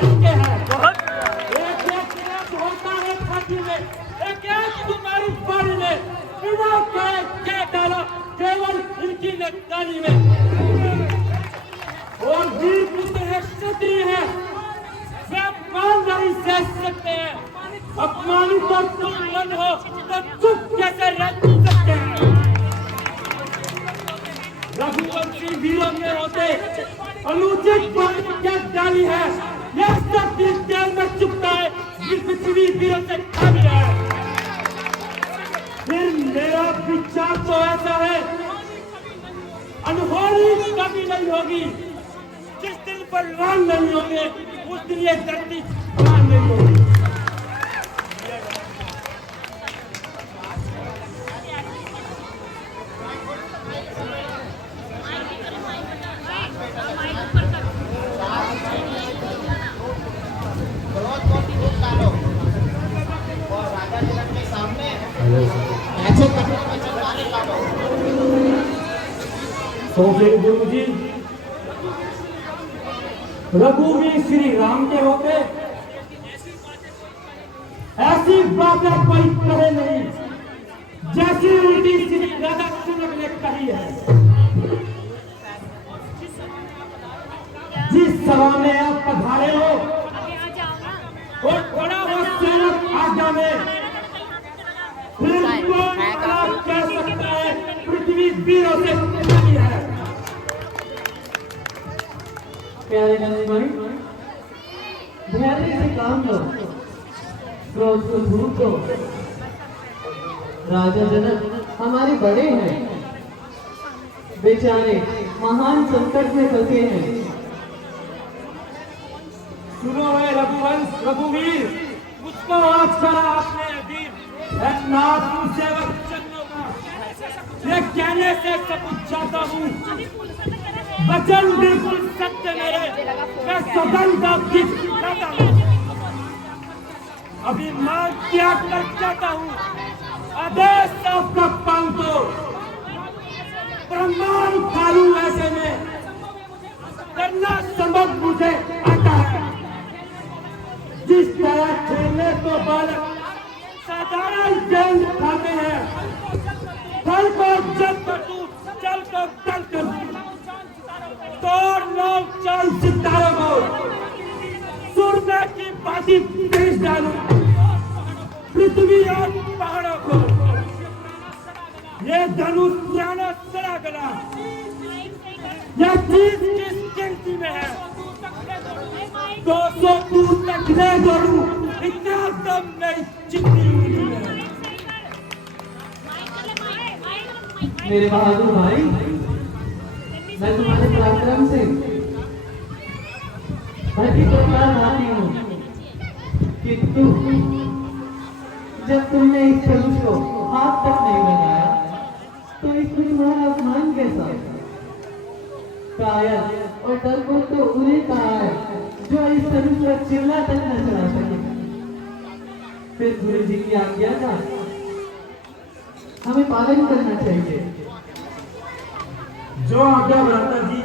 सकते हैं। एक एक होता है छाती में, एक एक तुम्हारी बारी में, बिना कहे डाला केवल इनकी नदानी में। और वीर पुत्र है, क्षत्रिय है, वे अपमान नहीं सह सकते हैं। अपमानित तो तुम मन हो तो चुप कैसे रह सकते हैं। रघुवंशी वीरों के होते अनुचित बात क्या डाली है, यह सब दिल में चुपता है, पृथ्वी वीरों से खाली है। फिर मेरा विचार तो ऐसा है, अनहोनी कभी नहीं होगी। जिस दिन बलवान नहीं होंगे उस दिन ये धरती बलवान नहीं होगी। तो फिर गुरु जी, रघुवीर श्री राम के होते ऐसी बातें कोई करे नहीं, जैसी उल्टी श्री राधा जनक ने कही है। जिस सभा में आप पधारे हो और बड़ा हो सेवक आज्ञा में, फिर कौन आप कह सकता है पृथ्वी वीरों से खाली है। प्यारे नंदी भाई, धैर्य से काम लो, क्रोध को भूल दो। राजा जनक हमारे बड़े हैं, बेचारे महान संकट में फंसे हैं। सुनो है रघुवंश रघुवीर, मुझको आज करा आपने अधीर, नाथ सेवक चरणों का ये कहने से सब कुछ चाहता हूँ। वचन बिल्कुल सत्य मेरे, मैं सदन का गीत गाता हूँ। अभिमान त्याग कर जाता हूँ, आदेश आपका पाऊं तो प्रमाण खालू ऐसे में करना संभव मुझे आता है। जिस तरह खेलने को बालक साधारण गेंद खाते हैं, फल को जब कटू चल को तल कर तोड़ लो चल सितारों को, सुरने की बाती भेज डालू पृथ्वी और पहाड़ों को। ये धनुष पुराना सड़ा गला, यह चीज किस गिनती में है? 200 दूर तक ले जोड़ू, इतना दम मेरी चिट्ठी उंगली में है। मेरे बहादुर भाई, मैं तुम्हारे पराक्रम से भली प्रकार आती हूँ, किंतु जब तुमने इस धनुष को हाथ तक नहीं लगाया तो इसमें तुम्हारा अपमान कैसा? कायर और डरपोक तो उन्हें कहा है जो इस धनुष पर चिल्ला तक न चला सके। फिर गुरु जी की आज्ञा का हमें पालन करना चाहिए। जो आज्ञा भ्राता जी।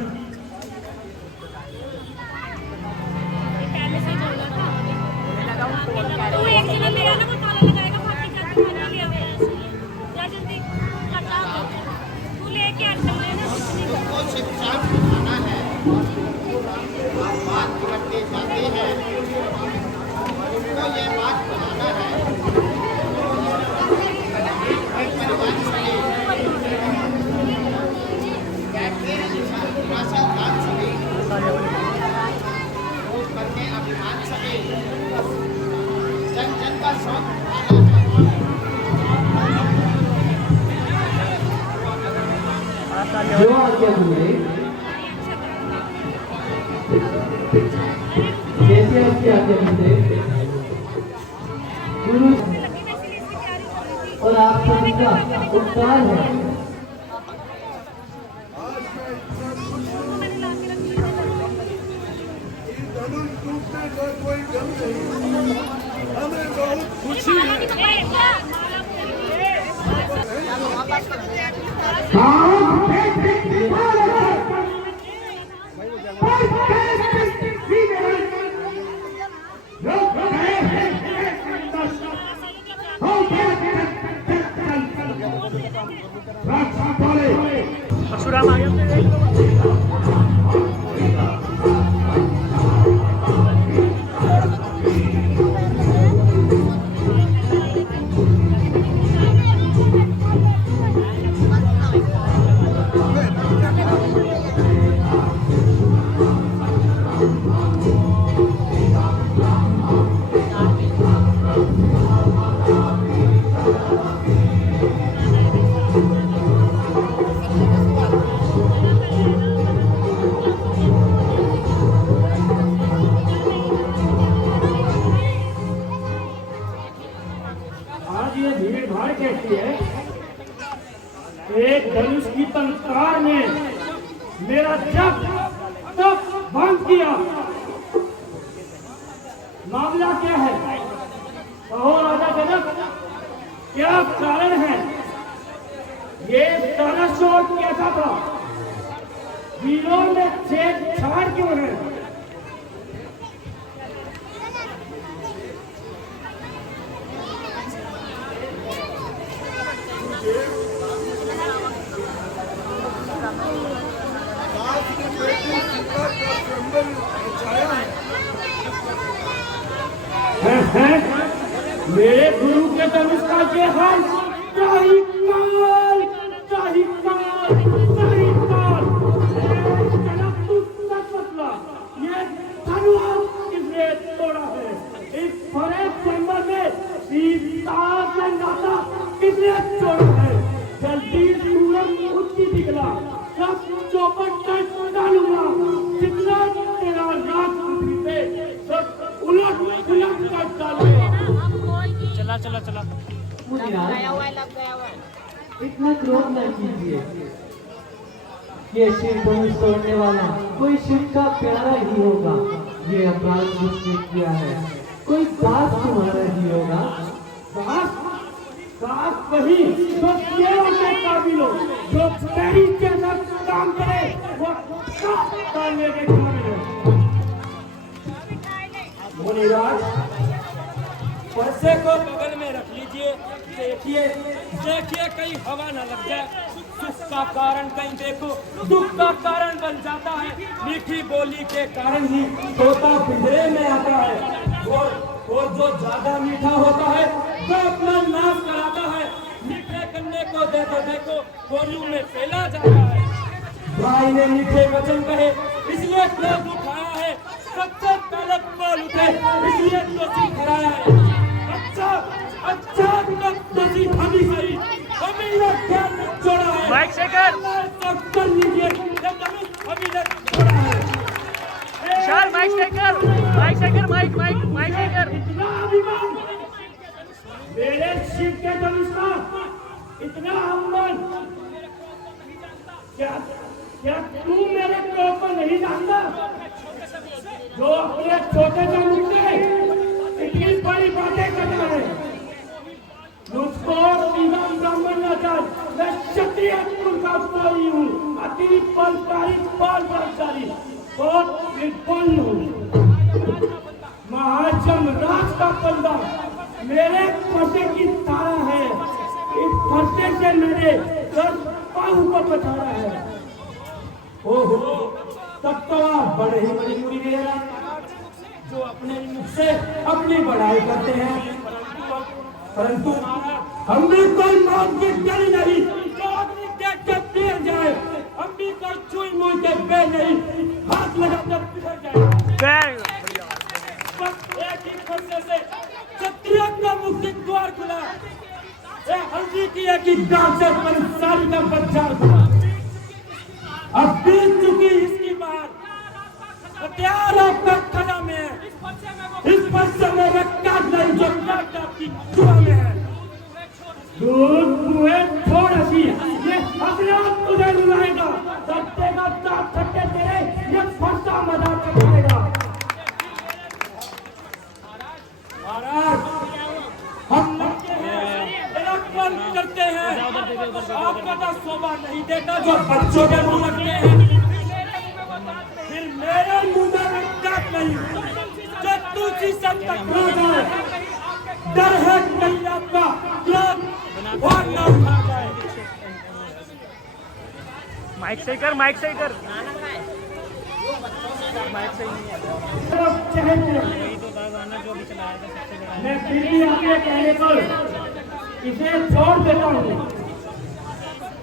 जो आज्ञा हुए जैसे आपकी आज्ञा होते गुरु और आप सबका उपकार है। कोई गम नहीं, हमें बहुत खुशी है। आज ये भीड़ भाड़ कैसी है? एक धनुष की टंकार ने मेरा जप तप भंग किया। मामला क्या है? कहो राजा जनक, क्या कारण है? ये सारा शोध कैसा था? वीरों में छेड़छाड़ क्यों है? दास की बेटी सीता का जंगल बचाया है। मेरे गुरु के धनुष का ये हाल, शाही काल, शाही काल, शाही काल। जनक तू सच बतला, ये धनुष किसने तोड़ा है? इस भरे जंगल में सीता का नाता किसने तोड़ा है? जल्दी सूरज उठती दिखला, सब चौपट कर डालूंगा। जितना तेरा राज पृथ्वी पे सब उलट पुलट कर डालूंगा। चला चला चला। मुनिराज, गया हुआ है। इतना क्रोध न कीजिए। ये शिव धनुष तोड़ने वाला कोई शिव का प्यारा ही होगा। ये अपराध मुझसे किया है, कोई दास तुम्हारा ही होगा। दास दास वही जो सेवा के काबिल हो, जो तेरी के साथ काम करे, वो सब करने के काबिल हो। मुनिराज, पैसे को बगल में रख लीजिए। देखिए देखिए कहीं हवा न लग जाए। सुख का कारण कहीं देखो दुख का कारण बन जाता है। मीठी बोली के कारण ही तोता पिंजरे में आता है, और जो ज्यादा मीठा होता है वो अपना नाश कराता है। मीठे गन्ने को देखो गोलू में फैला जाता है। भाई ने मीठे वचन कहे इसलिए क्रोध उठाया है। सबसे पहले बोल उठे इसलिए दोषी ठहराया है। अच्छा दोषी हमी सही, हमी ने क्या जोड़ा है? माइक से कर। कर लीजिए, हमी ने जोड़ा है। विशाल माइक से कर, माइक से कर, माइक माइक माइक से कर। इतना अभिमान, मेरे शिव के धनुष का इतना अभिमान, क्या क्या तू मेरे के ऊपर नहीं जानता? जो अपने छोटे से मुख से इतनी बड़ी बातें करता है। मुझको सीधा ब्राह्मण न जान, मैं क्षत्रिय कुल का कोई हूँ। अति बलशाली बलशाली, बहुत विपन्न हूँ। महाजमराज का बंदा मेरे फरसे की तारा है। इस फरसे से मेरे दस पाँव को बचाया है। ओहो, तब तो आप बड़े ही बड़ी मुड़ी जो अपने मुख से अपनी बढ़ाई करते हैं, परंतु हम भी कोई मौत की डरी नहीं जो आदमी देख के गिर जाए। हम भी कोई चुई मुई के बे नहीं, हाथ लगाकर बिखर जाए। बस एक ही फरसे से क्षत्रिय का मुक्ति द्वार खुला। ये हल्दी की एक ही गांव से पंसारी का बाजार खुला। अब बीत चुकी इसकी बात, हथियार आपका खजा में है। इस फरसे में रखा नहीं जो काट आपकी जुआ में है। दूध मुँह छोड़ हसी, ये अपने आप तुझे रुलाएगा। सत्य का दांत थके तेरे, ये फरसा मजाक चखाएगा। महाराज, हम लड़के हैं, इलाकन करते हैं। आपका तो शोभा नहीं देता जो बच्चों के मुंह लगते हैं। फिर मेरे मुंह में काट नहीं जो तुझी से टकरा जाए। डर है कहीं आपका क्रोध और न उठा जाए। माइक से कर, माइक से कर। माइक से ही नहीं है। यही तो था गाना जो अभी चलाया था सबसे बड़ा। मैं फिर भी आपके कहने पर इसे छोड़ देता हूँ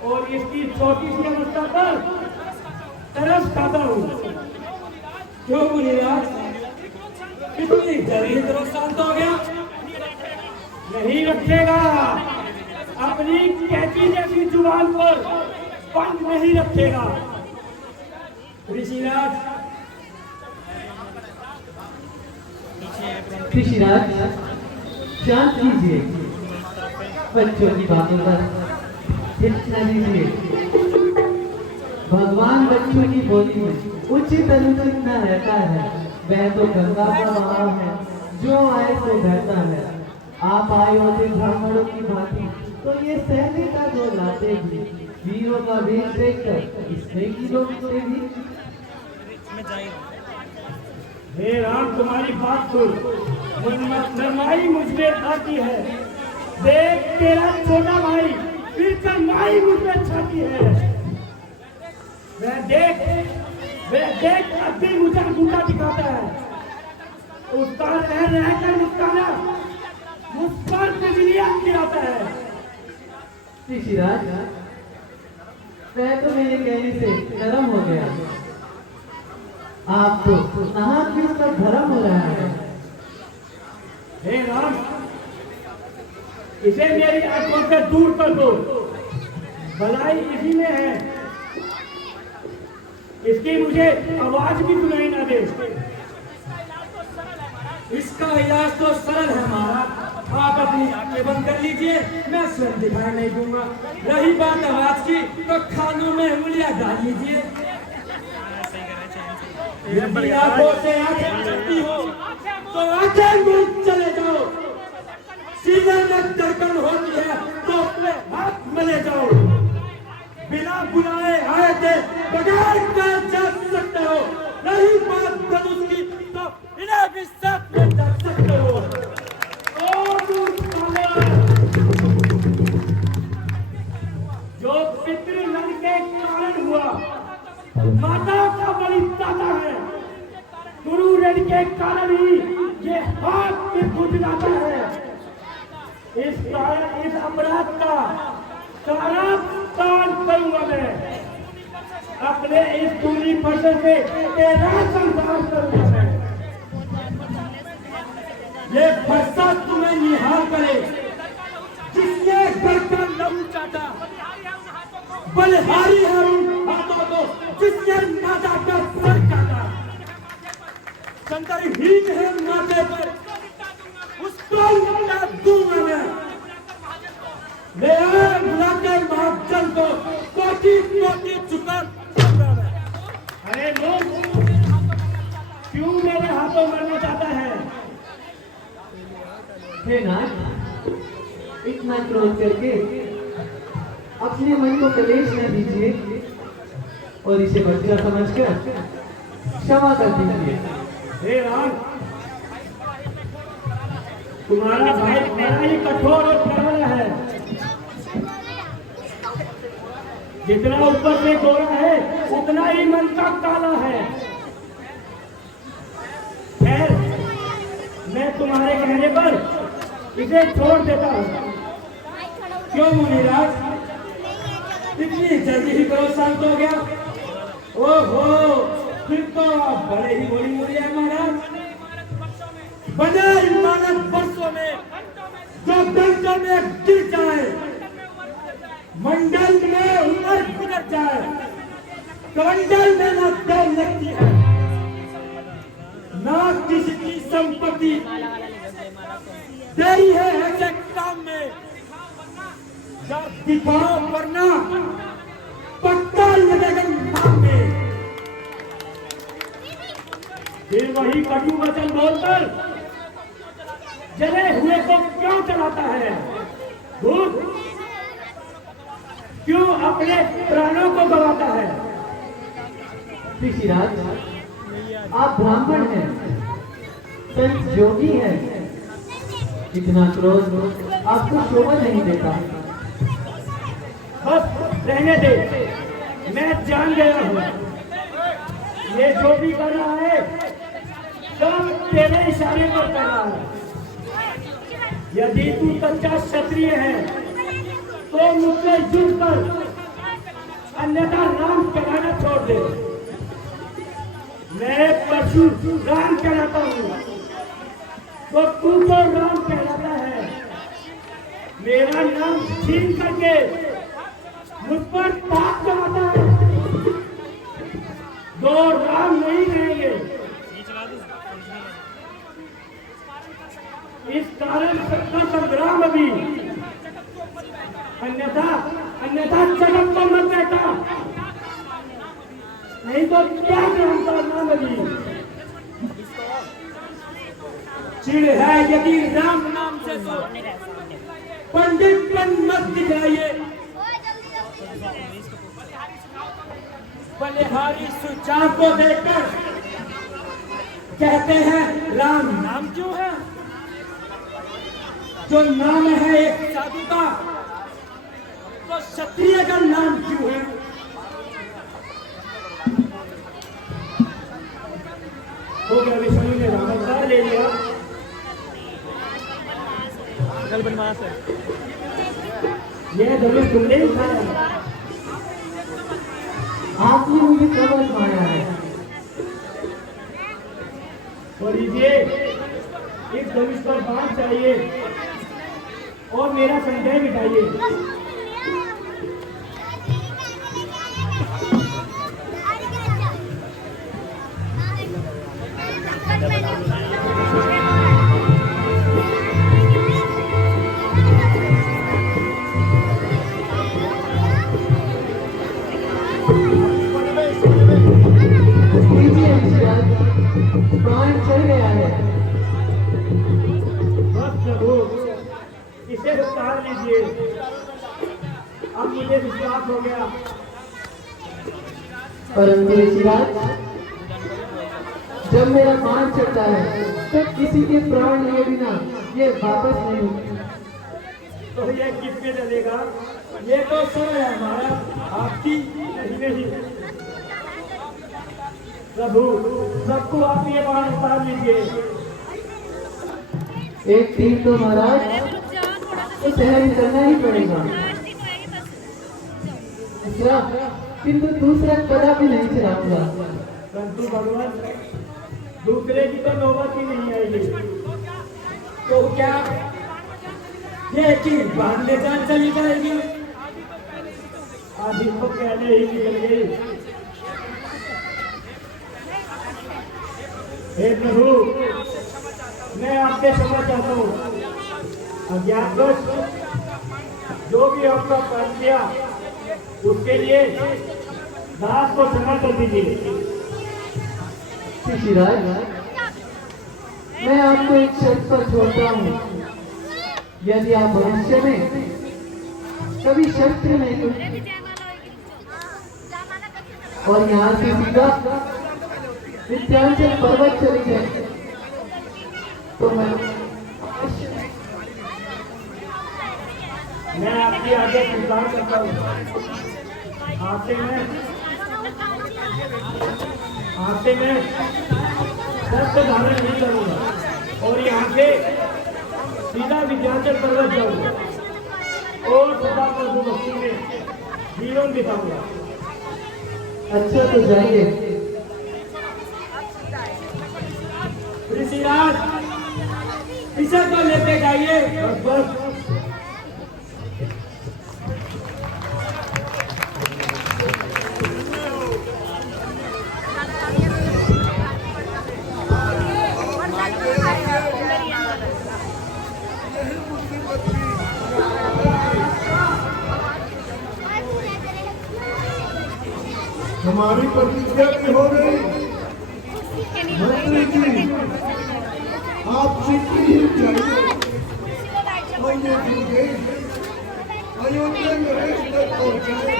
और इसकी छोटी सी अवस्था पर तरस खाता हूँ। क्यों मुनिराज, इतनी जल्दी क्रोध शांत हो गया? नहीं रखेगा, अपनी कैची जैसी जुबान पर बंद नहीं रखेगा। ऋषिराज, ऋषिराज शांत कीजिए, बच्चों की बातों पर ध्यान न दीजिए। भगवान बच्चों की बोली में उचित अनुचित न रहता है, वह तो गंगा का बहाव है, जो आए तो बहता है। आप आए होते ब्राह्मणों की भांति, तो ये सहने का जो लाते भी, वीरों का वेश देखकर इसमें की लोग से भी। हे राम, तुम्हारी बात सुन, नरमाई मुझे आती है। देख तेरा छोटा भाई फिर नरमाई मुझे छाती है। वह देख अब भी मुझे अंगूठा दिखाता है। उसका रहकर मुस्काना, मुस्कान से बिलिया गिराता है। ऋषिराज, वह तो मेरे कहने से नरम हो गया। आप तो नहा के उसका धर्म हो रहा है। हे राम, इसे मेरी आंखों से दूर कर दो। भलाई इसी में है, इसकी मुझे आवाज भी सुनाई ना दे। इसका इलाज तो सरल है महाराज, आप अपनी आंखें बंद कर लीजिए, मैं स्वयं दिखाई नहीं दूंगा। रही बात आवाज की, तो खानों में उंगलियां डाल लीजिए। यदि आंखों से आंखें चलती हो तो आंखें मूंद चले जाओ। सीने में धड़कन होती है तो अपने हाथ मले जाओ। बिना बुलाए आए थे, बगैर कहे जा सकते हो। रही बात धनुष की, तो इन्हें भी साथ में जा सकते हो। जो पितृनंद के कारण हुआ, माता का बलि दाता है। गुरु ऋण के कारण ही ये हाथ में घुट जाता है। इस अपराध का सारा भुगतान करूंगा मैं। अपने इस दूरी फसल से तेरा संसार करूंगा मैं। ये फरसा तुम्हें निहाल करे, जिसने घर का लहू चाटा। बलिहारी है उन हाथों को जिसने माता का सर काटा। संतरहीन है माथे पर, उसको उल्टा दूंगा मैं। ले आए बुला के महाजन को, कोटि कोटि चुका दूंगा मैं। अरे लोग क्यों मेरे हाथों मरना चाहता है? हे नाथ, इतना क्रोध करके अपने मन को कलेश न दीजिए और इसे बच्चा समझकर क्षमा कर दीजिए। हे राम, तुम्हारा भाई बड़ा ही कठोर और प्रबल है। जितना ऊपर से गोरा है, उतना ही मन का काला है। खैर, मैं तुम्हारे कहने पर इसे छोड़ देता हूँ। क्यों मुनिराज, इतनी जल्दी ही क्रोध शांत हो गया? ओहो, फिर तो आप बड़े ही बोली मुड़ी है महाराज। बने इमारत वर्षों में जो घंटों में गिर जाए, मंडल में उमर गुजर जाए, कमंडल में न डर लगती है, ना किसी की संपत्ति देरी है ऐसे काम में। जब दिखाओ वरना पक्का लगेगा नाम में। फिर वही कटु वचन बोलकर जले हुए को क्यों चलाता है? भूत क्यों अपने प्राणों को गवाता है? ऋषिराज, आप ब्राह्मण हैं, संत जोगी हैं, इतना क्रोध आपको शोभा नहीं देता। बस रहने दे, मैं जान गया हूँ। ये जो भी कर रहा है सब तेरे इशारे पर कर रहा है। यदि तू सच्चा क्षत्रिय है तो मुझसे युद्ध कर, अन्यथा नाम चलाना छोड़ दे। मैं पशु राम कहलाता हूँ, तो तू तो राम कहलाता है। मेरा नाम छीन करके मुझ पर पाप चलाता है। दो राम नहीं रहेंगे, इस कारण सत्ता संग्राम अभी, अन्यथा जगत को मत कहता, नहीं तो क्या जानता नाम अभी। चिड़ है यदि राम नाम से तो पंडित बन मत दिखाइए। बलिहारी सुचार को देखकर कहते हैं राम नाम क्यों है? जो नाम है एक साधु का, तो क्षत्रिय का नाम क्यों है? हो गया विष्णु ने राम अवतार ले लिया। कल बनवाया सर, यह धनुष तुमने उठाया, आपने मुझे कब आजमाया है? और लीजिए इस धनुष पर बाण चाहिए और मेरा संदेह मिटाइए। लीजिए ऋषिराज, प्राण चढ़ गया है। बस प्रभु इसे उतार लीजिए, अब मुझे विश्वास हो गया। परंतु ऋषिराज, जब मेरा प्राण चढ़ता है तब किसी के प्राण लिए बिना ये वापस नहीं होती। तो ये किसके चलेगा? ये तो समय है हमारा, आपकी नहीं। प्रभु सबको आप ये बाण उतार लीजिए। एक तीर तो महाराज तो सहन करना ही पड़ेगा, किंतु दूसरा कदापि नहीं चलाऊंगा। परंतु भगवान दूसरे की तो नौबत ही नहीं आएगी, तो क्या ये चीज बांधने जान चली जाएगी? आधी तो पहले ही निकल गई। हे प्रभु, मैं आपसे क्षमा चाहता हूँ। अज्ञातवश जो भी आपका काम किया उसके लिए दास को क्षमा कर दीजिए। ऋषिराज, मैं आपको एक शर्त पर छोड़ता हूँ, यदि आप भविष्य में कभी शस्त्र में और यहाँ से सीधा विंध्याचल पर्वत चली जाए तो मैं आपकी आगे स्वीकार करता हूँ। आपसे मैं शस्त्र धारण नहीं करूंगा और यहाँ से सीधा विंध्याचल पर्वत जाऊंगा और सदा प्रभु भक्ति में जीवन बिताऊंगा। अच्छा तो जाइए। ऋषिराज, इसे तो लेते जाइए। बस हमारी प्रतिज्ञा भी हो गई। मंत्री जी, आप शीघ्र ही जाइए और ये दुर्गेश अयोध्या नरेश तक पहुंचाए।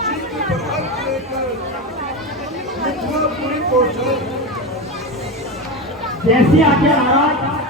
शीघ्र प्रभात लेकर मिथिलापुरी पहुंचाए। जैसी आज्ञा महाराज।